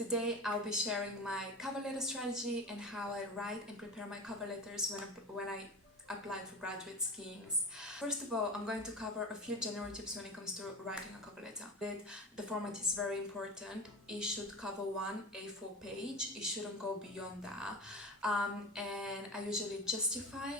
Today I'll be sharing my cover letter strategy and how I write and prepare my cover letters when I applied for graduate schemes. First of all, I'm going to cover a few general tips when it comes to writing a cover letter. The format is very important. It should cover one A4 page. It shouldn't go beyond that. And I usually justify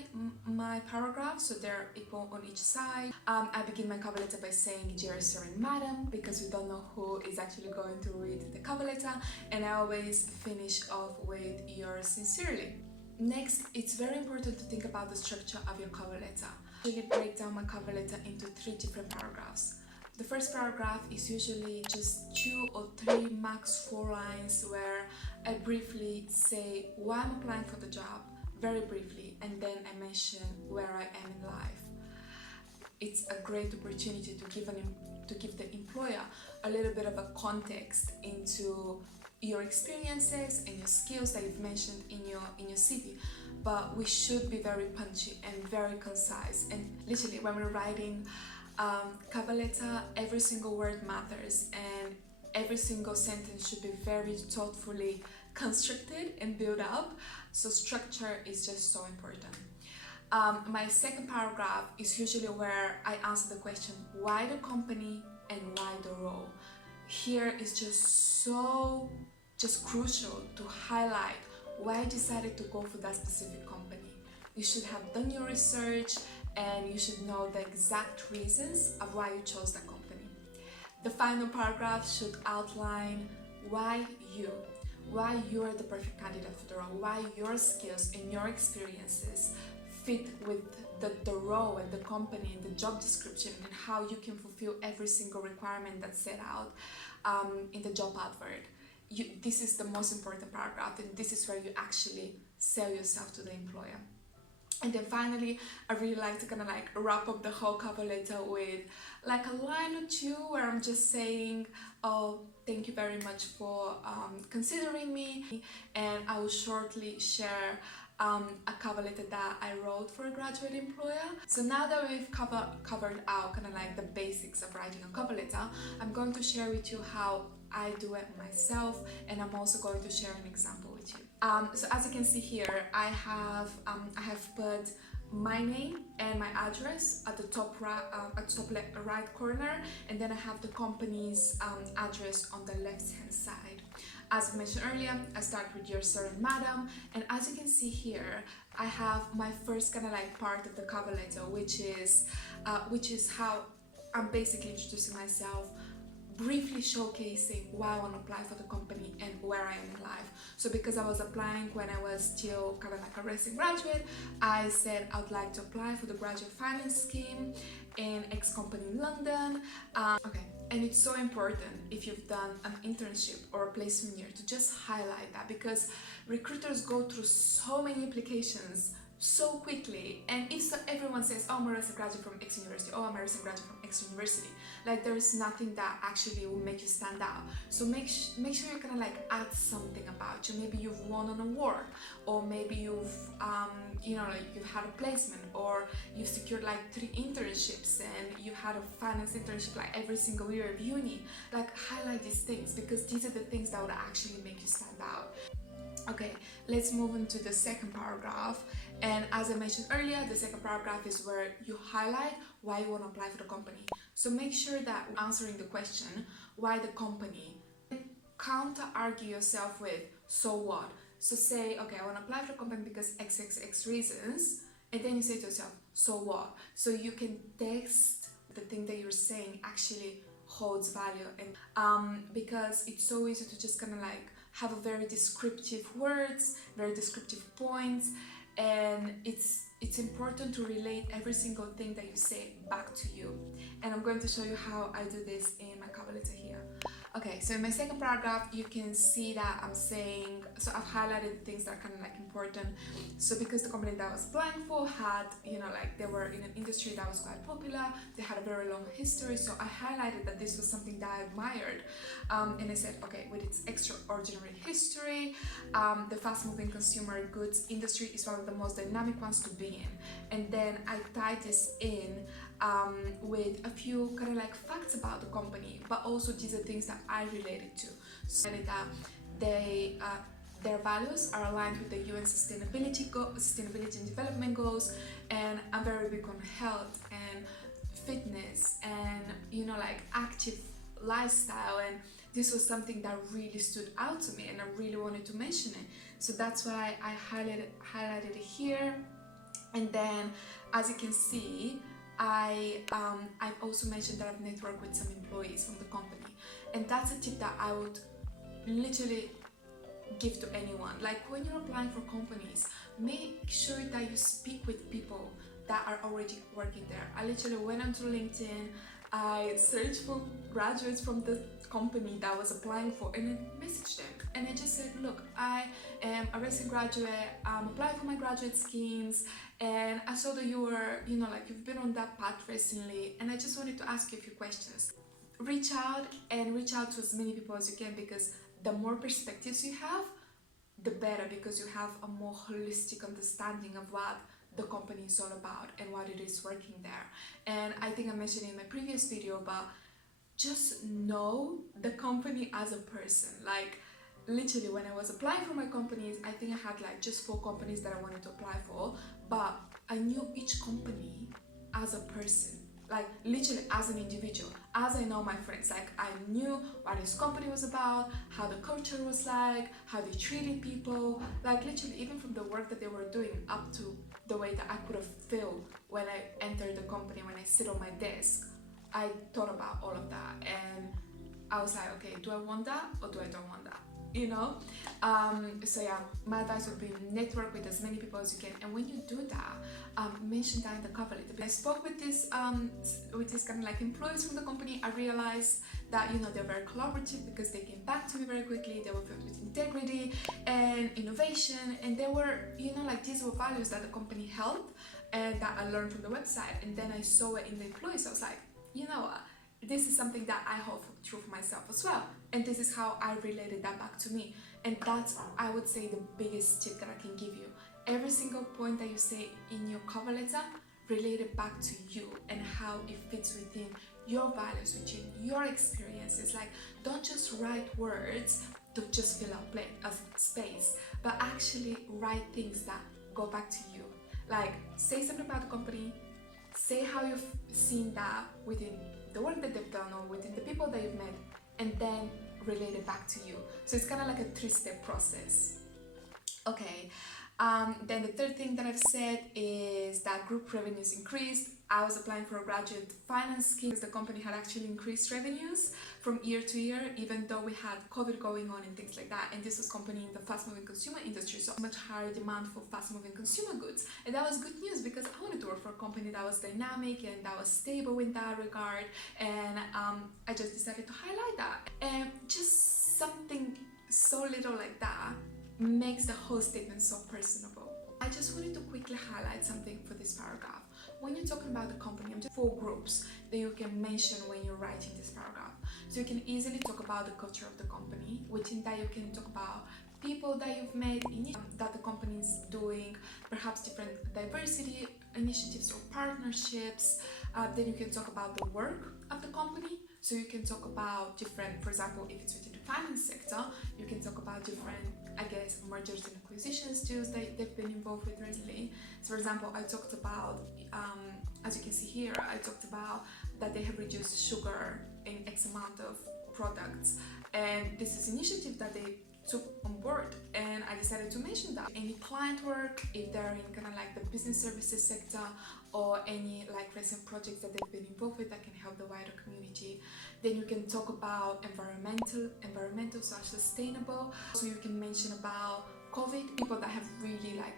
my paragraphs so they're equal on each side. I begin my cover letter by saying "Dear Sir and Madam" because we don't know who is actually going to read the cover letter, and I always finish off with "Yours sincerely." Next, it's very important to think about the structure of your cover letter. I usually break down my cover letter into 3 different paragraphs. The first paragraph is usually just 2 or 3, max 4 lines where I briefly say why I'm applying for the job, very briefly, and then I mention where I am in life. It's a great opportunity to give the employer a little bit of a context into your experiences and your skills that you've mentioned in your CV, but we should be very punchy and very concise. And literally, when we're writing cover letter, every single word matters, and every single sentence should be very thoughtfully constructed and built up. So structure is just so important. My second paragraph is usually where I answer the question why the company and why the role. Here is just crucial to highlight why I decided to go for that specific company. You should have done your research and you should know the exact reasons of why you chose that company. The final paragraph should outline why you are the perfect candidate for the role, why your skills and your experiences fit with the role and the company and the job description, and how you can fulfill every single requirement that's set out in the job advert. This is the most important paragraph, and this is where you actually sell yourself to the employer. And then finally, I really like to kind of like wrap up the whole cover letter with like a line or 2 where I'm just saying, oh, thank you very much for considering me, and I will shortly share a cover letter that I wrote for a graduate employer. So now that we've covered out kind of like the basics of writing a cover letter, I'm going to share with you how I do it myself, and I'm also going to share an example with you. So as you can see here, I have put my name and my address at the top right corner, and then I have the company's address on the left hand side. As I mentioned earlier, I start with "Dear Sir and Madam," and as you can see here, I have my first kind of like part of the cover letter, which is how I'm basically introducing myself, briefly showcasing why I want to apply for the company and where I am in life. So because I was applying when I was still kind of like a recent graduate, I said I would like to apply for the graduate finance scheme in X company in London. And it's so important if you've done an internship or a placement year to just highlight that, because recruiters go through so many applications so quickly, and if everyone says, oh, I'm a recent graduate from X university, oh, I'm a recent graduate from X university, like there is nothing that actually will make you stand out. So make sure you kind of like add something about you. Maybe you've won an award, or maybe you've you've had a placement, or you've secured like 3 internships and you had a finance internship like every single year of uni. Like highlight these things, because these are the things that would actually make you stand out. Okay, let's move into the second paragraph. And as I mentioned earlier, the second paragraph is where you highlight why you want to apply for the company. So make sure that answering the question, why the company, counter argue yourself with, so what? So say, okay, I want to apply for the company because XXX reasons, and then you say to yourself, so what? So you can text the thing that you're saying actually holds value, and because it's so easy to just kind of like have a very descriptive words, very descriptive points, and it's important to relate every single thing that you say back to you. And I'm going to show you how I do this in my cover letter here. Okay, so in my second paragraph, you can see that I'm saying, so I've highlighted things that are kind of like important. So because the company that I was applying for had, like they were in an industry that was quite popular, they had a very long history. So I highlighted that this was something that I admired. And I said, okay, with its extraordinary history, the fast-moving consumer goods industry is one of the most dynamic ones to be in. And then I tied this in with a few kind of like facts about the company, but also these are things that I related to. So that their values are aligned with the UN sustainability and development goals, and I'm very big on health and fitness and like active lifestyle, and this was something that really stood out to me and I really wanted to mention it. So that's why I highlighted it here. And then as you can see, I've also mentioned that I've networked with some employees from the company, and that's a tip that I would literally give to anyone. Like when you're applying for companies, make sure that you speak with people that are already working there. I literally went onto LinkedIn, I searched for graduates from the company that I was applying for, and I messaged them and I just said, look, I am a recent graduate, I'm applying for my graduate schemes, and I saw that you were, like you've been on that path recently, and I just wanted to ask you a few questions. Reach out to as many people as you can, because the more perspectives you have, the better, because you have a more holistic understanding of what the company is all about and what it is working there. And I think I mentioned in my previous video, but just know the company as a person. Like literally when I was applying for my companies, I think I had like just 4 companies that I wanted to apply for, but I knew each company as a person, like literally as an individual, as I know my friends. Like I knew what this company was about, how the culture was like, how they treated people, like literally even from the work that they were doing up to the way that I could have felt when I entered the company, when I sit on my desk. I thought about all of that and I was like, okay, do I want that or do I don't want that? So yeah, my advice would be network with as many people as you can, and when you do that, mention that in the cover letter. I spoke with this kind of like employees from the company. I realized that they're very collaborative, because they came back to me very quickly. They were filled with integrity and innovation, and they were like these were values that the company held and that I learned from the website. And then I saw it in the employees. I was like, this is something that I hold true for myself as well, and this is how I related that back to me. And that's, I would say, the biggest tip that I can give you. Every single point that you say in your cover letter, relate it back to you and how it fits within your values, within your experiences. Like, don't just write words to just fill out a space, but actually write things that go back to you. Like, say something about the company, say how you've seen that within the work that they've done or within the people that you've met, and then relate it back to you. So it's kind of like a 3-step process. Okay, then the third thing that I've said is that group revenues increased. I was applying for a graduate finance scheme because the company had actually increased revenues from year to year, even though we had COVID going on and things like that. And this was company in the fast-moving consumer industry, so much higher demand for fast-moving consumer goods. And that was good news, because I wanted to work for a company that was dynamic and that was stable in that regard. And I just decided to highlight that. And just something so little like that makes the whole statement so personable. I just wanted to quickly highlight something for this paragraph. When you're talking about the company, I'm just 4 groups that you can mention when you're writing this paragraph. So you can easily talk about the culture of the company. Within that, you can talk about people that you've met, that the company is doing, perhaps different diversity initiatives or partnerships. Then you can talk about the work of the company. So you can talk about different, for example, if it's within the finance sector, you can talk about different, mergers and acquisitions deals that they've been involved with recently. So for example, I talked about, as you can see here, I talked about that they have reduced sugar in X amount of products. And this is an initiative that they took on board, and I decided to mention that. Any client work, if they're in kind of like the business services sector, or any like recent projects that they've been involved with that can help the wider community. Then you can talk about environmental / sustainable. So you can mention about COVID, people that have really like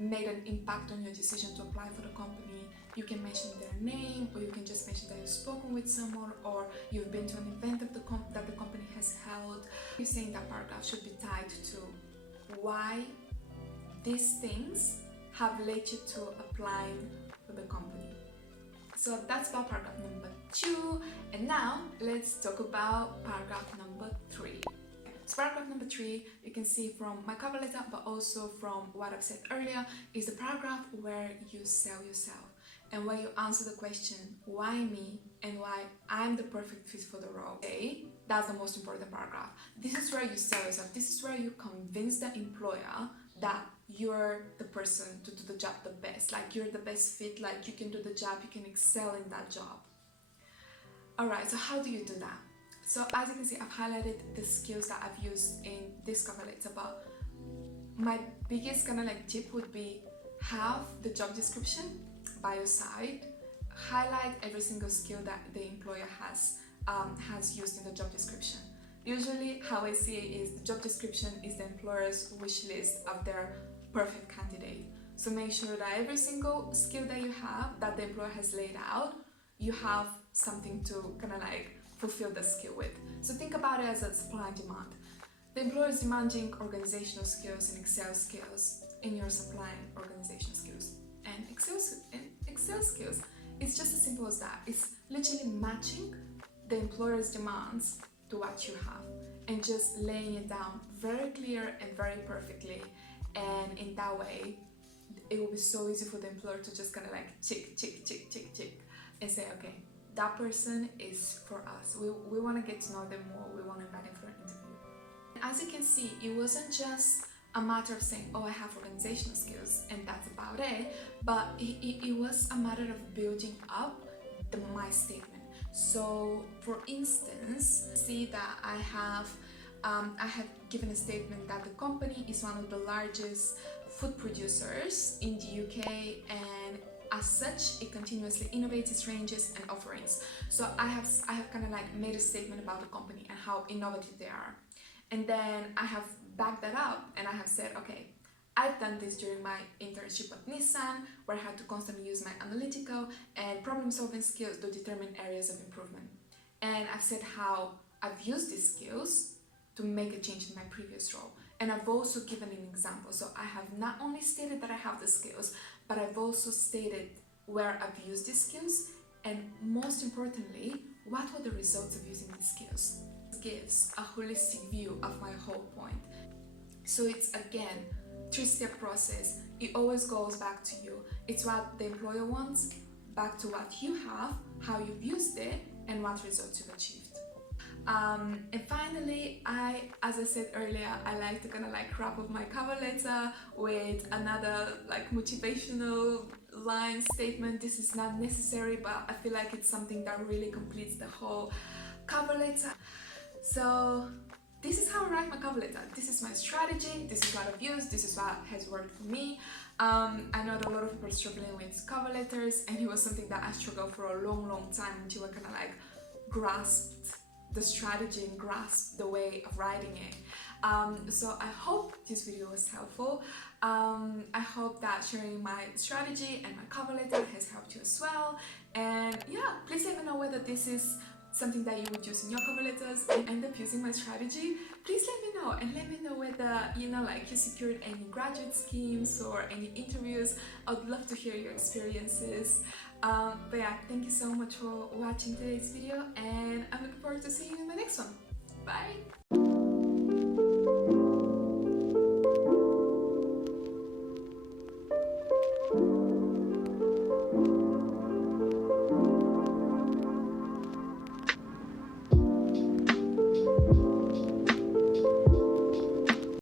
made an impact on your decision to apply for the company. You can mention their name, or you can just mention that you've spoken with someone, or you've been to an event that the company has held. You're saying that paragraph should be tied to why these things have led you to applying for the company. So that's about paragraph number 2, and now let's talk about paragraph number 3. So paragraph number 3, you can see from my cover letter, but also from what I've said earlier, is the paragraph where you sell yourself and where you answer the question, why me, and why I'm the perfect fit for the role. Okay, That's the most important paragraph. This is where you sell yourself. This is where you convince the employer that you're the person to do the job the best, like you're the best fit, like you can do the job, you can excel in that job. Alright, so how do you do that? So as you can see, I've highlighted the skills that I've used in this cover letter, but my biggest kind of like tip would be have the job description by your side, highlight every single skill that the employer has used in the job description. Usually how I see it is the job description is the employer's wish list of their perfect candidate. So make sure that every single skill that you have, that the employer has laid out, you have something to kind of like fulfill the skill with. So think about it as a supply and demand. The employer is demanding organizational skills and Excel skills, and you're supplying organizational skills and Excel skills. It's just as simple as that. It's literally matching the employer's demands to what you have and just laying it down very clear and very perfectly, and in that way it will be so easy for the employer to just kind of like tick and say, okay, that person is for us. We want to get to know them more. We want to invite them for an interview. And as you can see, it wasn't just a matter of saying, oh, I have organizational skills and that's about it, but it was a matter of building up my statement. So for instance, see that I have given a statement that the company is one of the largest food producers in the UK, and as such it continuously innovates its ranges and offerings. So I have kind of like made a statement about the company and how innovative they are, and then I have backed that up and I have said, okay, I've done this during my internship at Nissan, where I had to constantly use my analytical and problem-solving skills to determine areas of improvement. And I've said how I've used these skills to make a change in my previous role. And I've also given an example. So I have not only stated that I have the skills, but I've also stated where I've used these skills, and most importantly, what were the results of using these skills. It gives a holistic view of my whole point. So it's, again, three-step process. It always goes back to you. It's what the employer wants, back to what you have, how you've used it, and what results you've achieved. And finally, as I said earlier, I like to kind of like wrap up my cover letter with another like motivational line statement. This is not necessary, but I feel like it's something that really completes the whole cover letter. So this is how I write my cover letter. This is my strategy. This is what I've used. This is what has worked for me. I know that a lot of people are struggling with cover letters, and it was something that I struggled for a long time until I kind of like grasped the strategy and grasped the way of writing it. So I hope this video was helpful. I hope that sharing my strategy and my cover letter has helped you as well. And yeah, please let me know whether this is something that you would use in your cover letters and end up using my strategy. Please let me know, and let me know whether like you secured any graduate schemes or any interviews. I'd love to hear your experiences. But yeah, thank you so much for watching today's video, and I'm looking forward to seeing you in my next one. Bye!